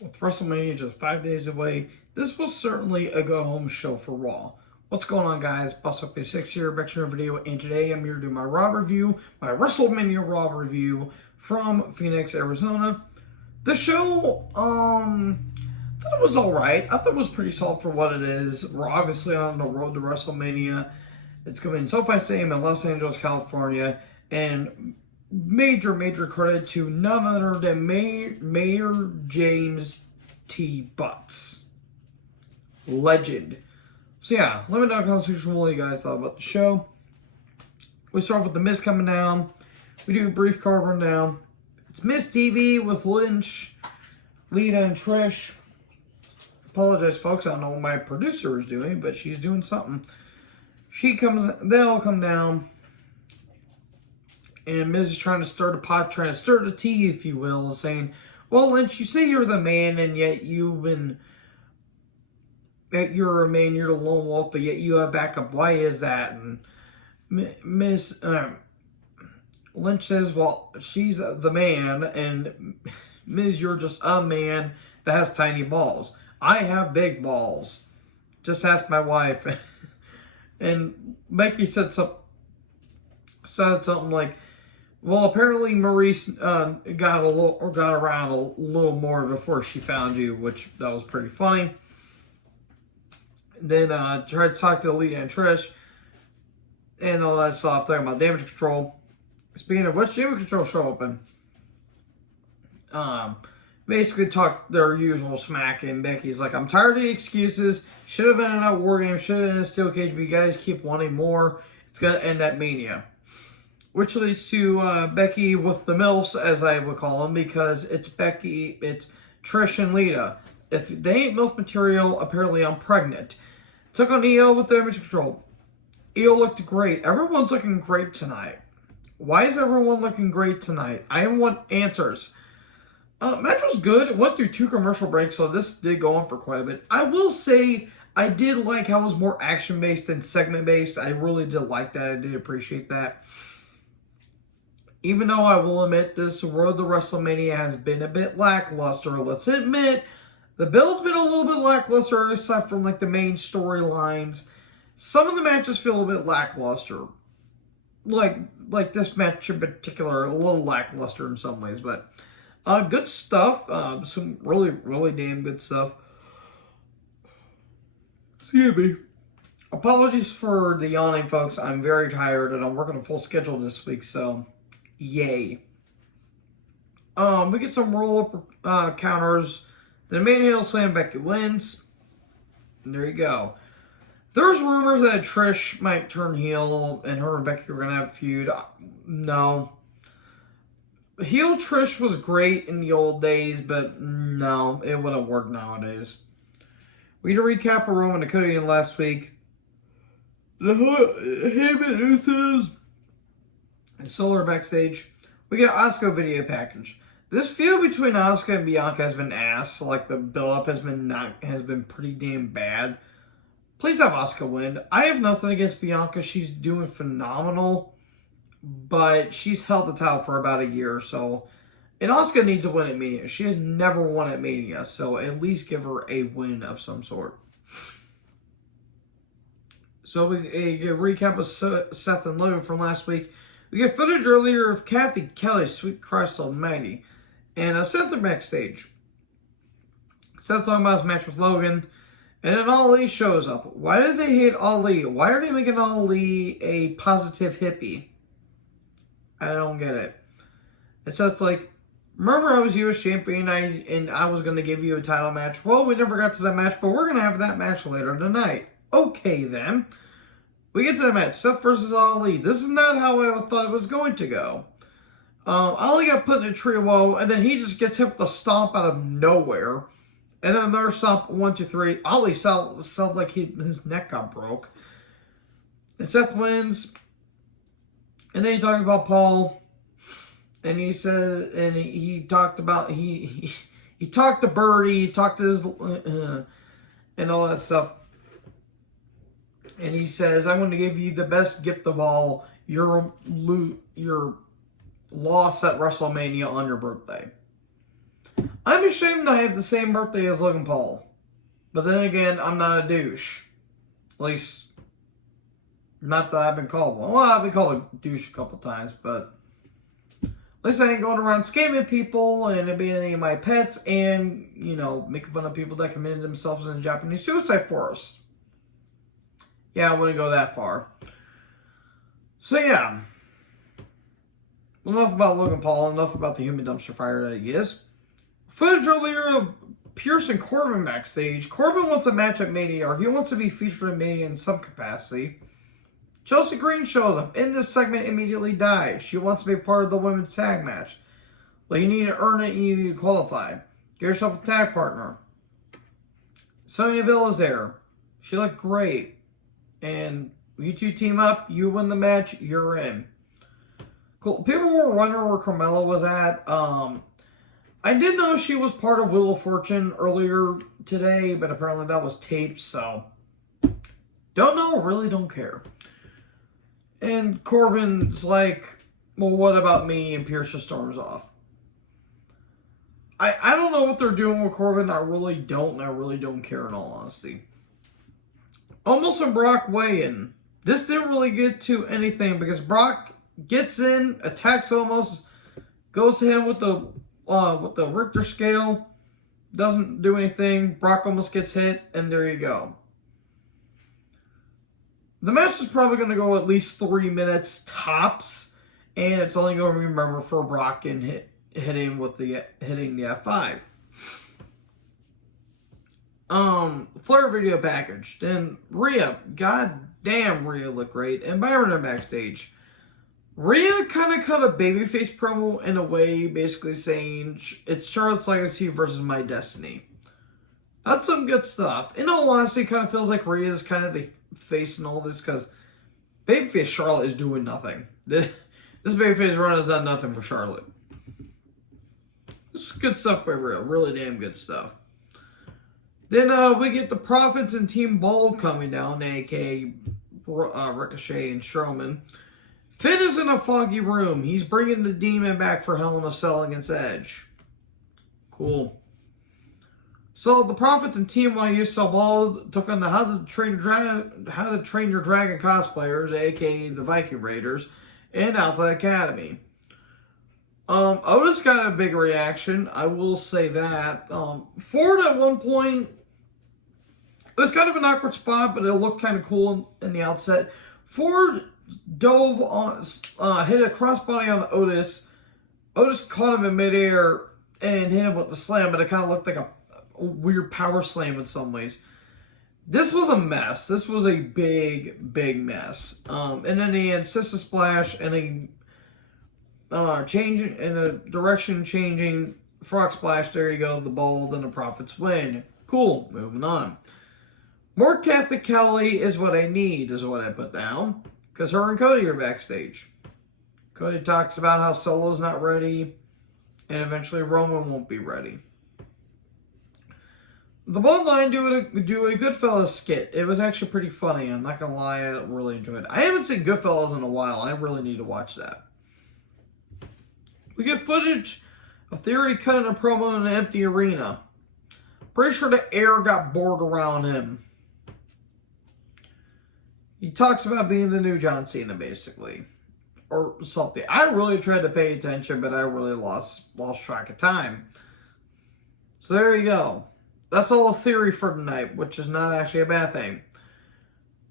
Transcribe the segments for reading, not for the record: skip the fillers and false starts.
With WrestleMania just 5 days away, this was certainly a go-home show for Raw. What's going on, guys? BossUp6 here, back to another video, and today I'm here to do my Raw review, my WrestleMania Raw review from Phoenix, Arizona. The show, I thought it was alright. I thought it was pretty solid for what it is. We're obviously on the road to WrestleMania. It's going to be in SoFi Stadium in Los Angeles, California, and major credit to none other than Mayor James T. Butts. Legend. So yeah, let me know in the comment section what you guys thought about the show. We start with The Miz coming down. We do a brief card rundown. It's Miz TV with Lynch, Lita, and Trish. Apologize, folks. I don't know what my producer is doing, but she's doing something. They all come down. And Miz is trying to stir the pot, trying to stir the tea, if you will, saying, well, Lynch, you say you're the man, and yet you're a man, you're the lone wolf, but yet you have backup. Why is that? And Lynch says, well, she's the man, and Miz, you're just a man that has tiny balls. I have big balls. Just ask my wife. And Becky said something like, well, apparently Maurice got around a little more before she found you, which that was pretty funny. Then tried to talk to Lita and Trish and all that stuff, talking about damage control. Speaking of which, damage control show up and basically talk their usual smack, and Becky's like, I'm tired of the excuses. Should have ended up War Games, should have ended a steel cage, but you guys keep wanting more. It's going to end at Mania. Which leads to Becky with the MILFs, as I would call them, because it's Trish and Lita. If they ain't MILF material, apparently I'm pregnant. Took on EO with damage control. EO looked great. Everyone's looking great tonight. Why is everyone looking great tonight? I want answers. Match was good. It went through 2 commercial breaks, so this did go on for quite a bit. I will say I did like how it was more action-based than segment-based. I really did like that. I did appreciate that. Even though I will admit this road to WrestleMania has been a bit lackluster. Let's admit, the build's been a little bit lackluster aside from like the main storylines. Some of the matches feel a bit lackluster. Like this match in particular, a little lackluster in some ways, but good stuff. Some really damn good stuff. Excuse me. Apologies for the yawning, folks. I'm very tired and I'm working a full schedule this week, so yay. We get some roll-up counters. Then Manhandle Slam, Becky wins. And there you go. There's rumors that Trish might turn heel and her and Becky are going to have a feud. No. Heel Trish was great in the old days, but no, it wouldn't work nowadays. We had a recap of Roman and Cody last week. Him and Usos and Solar backstage. We get an Asuka video package. This feud between Asuka and Bianca has been ass. Like, the build-up has been pretty damn bad. Please have Asuka win. I have nothing against Bianca. She's doing phenomenal. But she's held the title for about a year or so. And Asuka needs a win at Mania. She has never won at Mania. So at least give her a win of some sort. So we get a recap of Seth and Logan from last week. We get footage earlier of Kathy Kelly, Sweet Christ Almighty. And Seth are backstage. Seth talking about his match with Logan. And then Ollie shows up. Why did they hate Ollie? Why are they making Ollie a positive hippie? I don't get it. And Seth's like, remember I was U.S. champion and I was going to give you a title match? Well, we never got to that match, but we're going to have that match later tonight. Okay, then. We get to the match. Seth versus Ollie. This is not how I thought it was going to go. Ollie got put in a tree wall, and then he just gets hit with a stomp out of nowhere. And then another stomp, 1, 2, 3. Ollie sounded like his neck got broke. And Seth wins. And then he talks about Paul. And he says, and he talked about, he talked to Birdie, he talked to his, and all that stuff. And he says, I'm going to give you the best gift of all, your loss at WrestleMania on your birthday. I'm ashamed I have the same birthday as Logan Paul. But then again, I'm not a douche. At least, not that I've been called one. Well, I've been called a douche a couple times, but at least I ain't going around scamming people and it being any of my pets and, you know, making fun of people that committed themselves in the Japanese suicide forest. Yeah, I wouldn't go that far. So, yeah. Enough about Logan Paul, enough about the human dumpster fire that he is. Footage earlier of Pierce and Corbin backstage. Corbin wants a match at Mania, or he wants to be featured in Mania in some capacity. Chelsea Green shows up. In this segment, immediately dies. She wants to be part of the women's tag match. Well, you need to earn it, you need to qualify. Get yourself a tag partner. Sonya Deville is there. She looked great. And you two team up, you win the match, you're in. Cool. People were wondering where Carmella was at. I did know she was part of Wheel of Fortune earlier today, but apparently that was taped, so don't know, really don't care. And Corbin's like, well, what about me? And Pierce just storms off. I don't know what they're doing with Corbin. I really don't care in all honesty. Almost a Brock weigh-in. This didn't really get to anything because Brock gets in, attacks Almost, goes to him with the Richter scale, doesn't do anything. Brock almost gets hit, and there you go. The match is probably going to go at least 3 minutes tops, and it's only going to be remembered for Brock and hitting the F5. Flair video package. Then Rhea, goddamn, Rhea looked great, and Byron are backstage. Rhea kind of cut a babyface promo in a way, basically saying it's Charlotte's Legacy versus My Destiny. That's some good stuff. In all honesty, it kind of feels like Rhea is kind of the face in all this because babyface Charlotte is doing nothing. This babyface run has done nothing for Charlotte. This is good stuff by Rhea. Really damn good stuff. Then we get the Profits and Team Ball coming down, a.k.a. Ricochet and Strowman. Finn is in a foggy room. He's bringing the Demon back for Hell in a Cell against Edge. Cool. So the Profits and Team YSL Ball took on the How to Train Your Dragon cosplayers, aka the Viking Raiders, and Alpha Academy. Otis got a big reaction. I will say that. Ford at one point, it was kind of an awkward spot, but it looked kind of cool in the outset. Ford dove on, hit a crossbody on Otis. Otis caught him in midair and hit him with the slam, but it kind of looked like a weird power slam in some ways. This was a mess. This was a big, big mess. And then he had Sister Splash and a change in a direction changing frog splash. There you go. The Bold and the Profits win. Cool. Moving on. More Kathy Kelly is what I need, is what I put down. Because her and Cody are backstage. Cody talks about how Solo's not ready. And eventually Roman won't be ready. The Bloodline do a Goodfellas skit. It was actually pretty funny. I'm not going to lie. I really enjoyed it. I haven't seen Goodfellas in a while. I really need to watch that. We get footage of Theory cutting a promo in an empty arena. Pretty sure the air got bored around him. He talks about being the new John Cena, basically. Or something. I really tried to pay attention, but I really lost track of time. So there you go. That's all a theory for tonight, which is not actually a bad thing.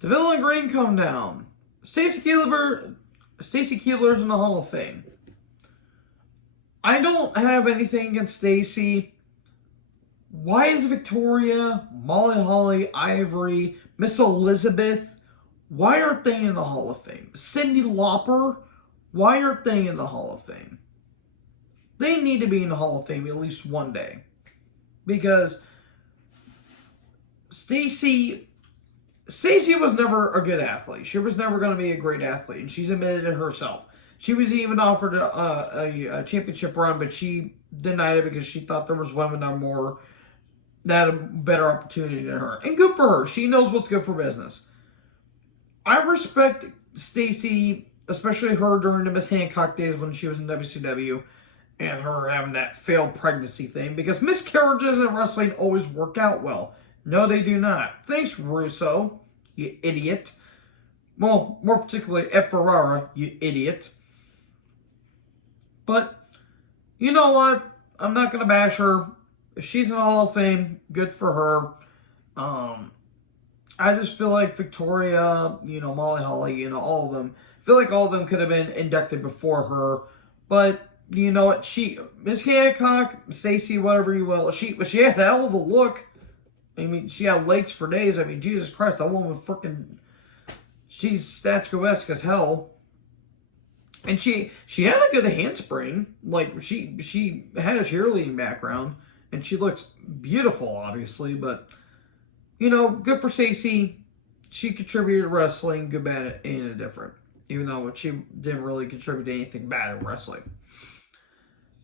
DeVille and Green come down. Stacy Keibler's in the Hall of Fame. I don't have anything against Stacy. Why is Victoria, Molly Holly, Ivory, Miss Elizabeth, why aren't they in the Hall of Fame? Cyndi Lauper, why aren't they in the Hall of Fame? They need to be in the Hall of Fame at least one day. Because Stacy was never a good athlete. She was never going to be a great athlete. And she's admitted it herself. She was even offered a championship run, but she denied it because she thought there was women that had a better opportunity than her. And good for her. She knows what's good for business. I respect Stacy, especially her during the Miss Hancock days when she was in WCW. and her having that failed pregnancy thing, because miscarriages in wrestling always work out well. No, they do not. Thanks, Russo, you idiot. Well, more particularly F. Ferrara, you idiot. But, you know what? I'm not going to bash her. If she's in the Hall of Fame, good for her. I just feel like Victoria, Molly Holly, all of them, I feel like all of them could have been inducted before her. But, you know what? Miss Hancock, Stacy, whatever you will, she had a hell of a look. I mean, she had legs for days. I mean, Jesus Christ, that woman she's statuesque as hell. And she had a good handspring. Like, she had a cheerleading background. And she looks beautiful, obviously. But, good for Stacey. She contributed to wrestling, good, bad, and indifferent. Even though she didn't really contribute to anything bad in wrestling.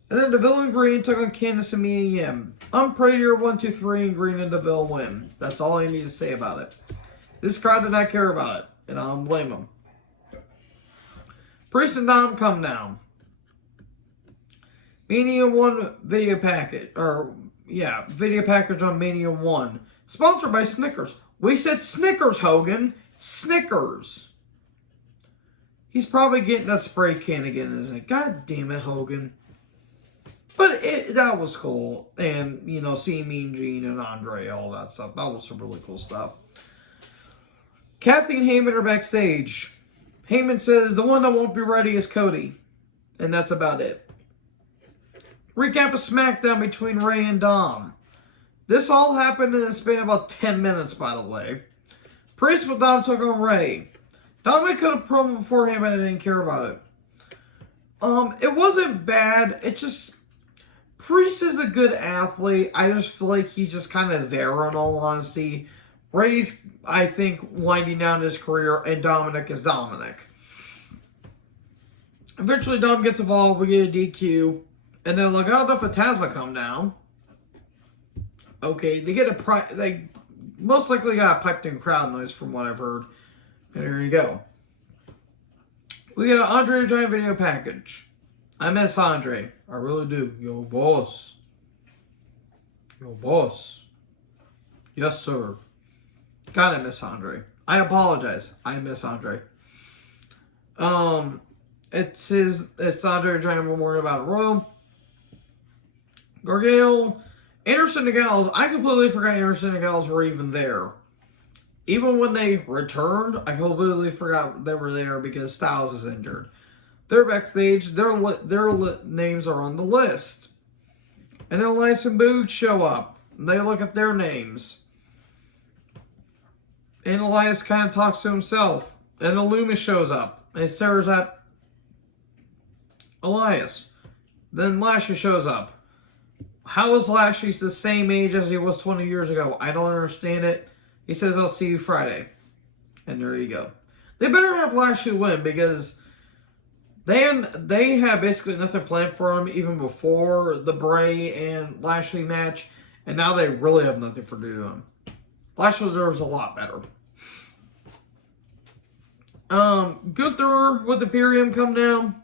And then DeVille and Green took on Candice and Mia Yim. Unprettier 1-2-3 and Green and DeVille win. That's all I need to say about it. This crowd did not care about it. And I don't blame them. Priest and Dom come down. Mania 1 video package. Video package on Mania 1. Sponsored by Snickers. We said Snickers, Hogan. Snickers. He's probably getting that spray can again, isn't it? God damn it, Hogan. But that was cool. And, seeing Mean Gene and Andre, all that stuff. That was some really cool stuff. Kathy and Heyman are backstage. Heyman says the one that won't be ready is Cody. And that's about it. Recap of SmackDown between Ray and Dom. This all happened in a span of about 10 minutes, by the way. Priest with Dom took on Ray. Dominic could have promo before him, and I didn't care about it. It wasn't bad. It just... Priest is a good athlete. I just feel like he's just kind of there, in all honesty. Ray's, I think, winding down his career, and Dominic is Dominic. Eventually, Dom gets involved. We get a DQ. And then Legado Fantasma come down. Okay, they most likely got a piped-in crowd noise from what I've heard. And here you go. We get an Andre the Giant video package. I miss Andre. I really do. Yo, boss. Yo, boss. Yes, sir. God, I miss Andre. I apologize. I miss Andre. It's Andre the Giant Memorial Battle Royal. Gargano, Anderson and Gallows. I completely forgot Anderson and Gallows were even there. Even when they returned, I completely forgot they were there because Styles is injured. They're backstage. Their names are on the list. And then Elias and Boog show up. And they look at their names. And Elias kind of talks to himself. And then Loomis shows up. And stares at Elias. Then Lashley shows up. How is Lashley the same age as he was 20 years ago? I don't understand it. He says, I'll see you Friday. And there you go. They better have Lashley win because they have basically nothing planned for him even before the Bray and Lashley match. And now they really have nothing for him. Lashley deserves a lot better. Gunther with Imperium come down.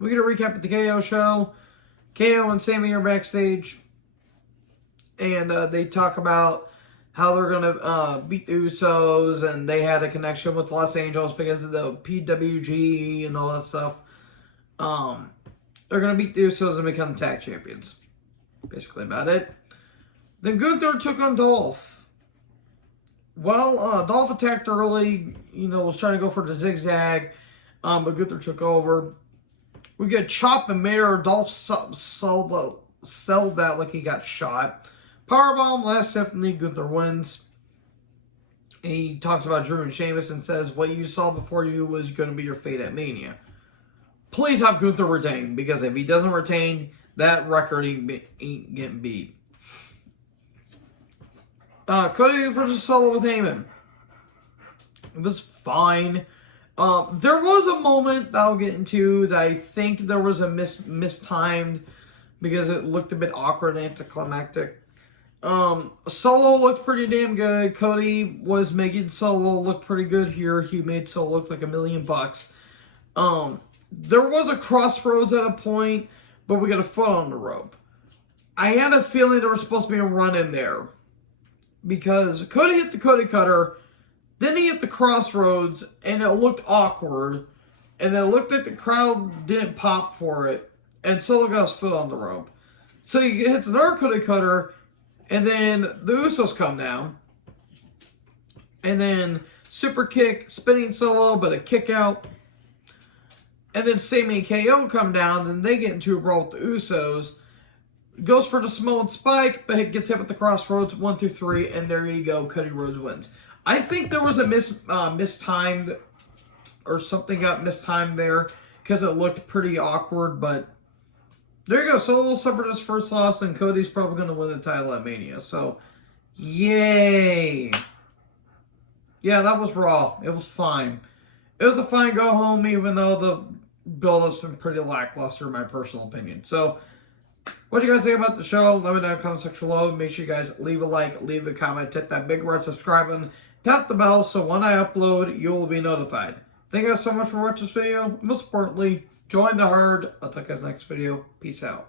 We get a recap of the KO show. KO and Sammy are backstage. And they talk about how they're going to beat the Usos. And they had a connection with Los Angeles because of the PWG and all that stuff. They're going to beat the Usos and become tag champions. Basically about it. Then Gunther took on Dolph. Well, Dolph attacked early. Was trying to go for the zigzag. But Gunther took over. We get chop and mirror. Dolph sold that like he got shot. Powerbomb, last Stephanie, Gunther wins. He talks about Drew and Sheamus and says, what you saw before you was going to be your fate at Mania. Please have Gunther retain, because if he doesn't retain, that record ain't getting beat. Cody versus Solo with Heyman. It was fine. There was a moment that I'll get into that I think there was a mistimed because it looked a bit awkward and anticlimactic. Solo looked pretty damn good. Cody was making Solo look pretty good here. He made Solo look like $1 million. There was a crossroads at a point, but we got a foot on the rope. I had a feeling there was supposed to be a run in there because Cody hit the Cody Cutter, then he hit the Crossroads, and it looked awkward, and it looked like the crowd didn't pop for it, and Solo got his foot on the rope. So he hits another Cody Cutter, and then the Usos come down, and then super kick, spinning Solo, but a kick out. And then Sami and KO come down, and they get into a brawl with the Usos. Goes for the Samoan Spike, but it gets hit with the Crossroads, 1, 2, 3, and there you go, Cody Rhodes wins. I think there was a mistimed, or something got mistimed there, because it looked pretty awkward, but there you go. Solo suffered his first loss, and Cody's probably going to win the title at Mania. So, yay. Yeah, that was Raw. It was fine. It was a fine go home, even though the build-up's been pretty lackluster, in my personal opinion. So, what do you guys think about the show? Let me know in the comment section below. Make sure you guys leave a like, leave a comment, hit that big red subscribe button, tap the bell so when I upload, you will be notified. Thank you guys so much for watching this video. Most importantly, join the herd. I'll talk to you guys next video. Peace out.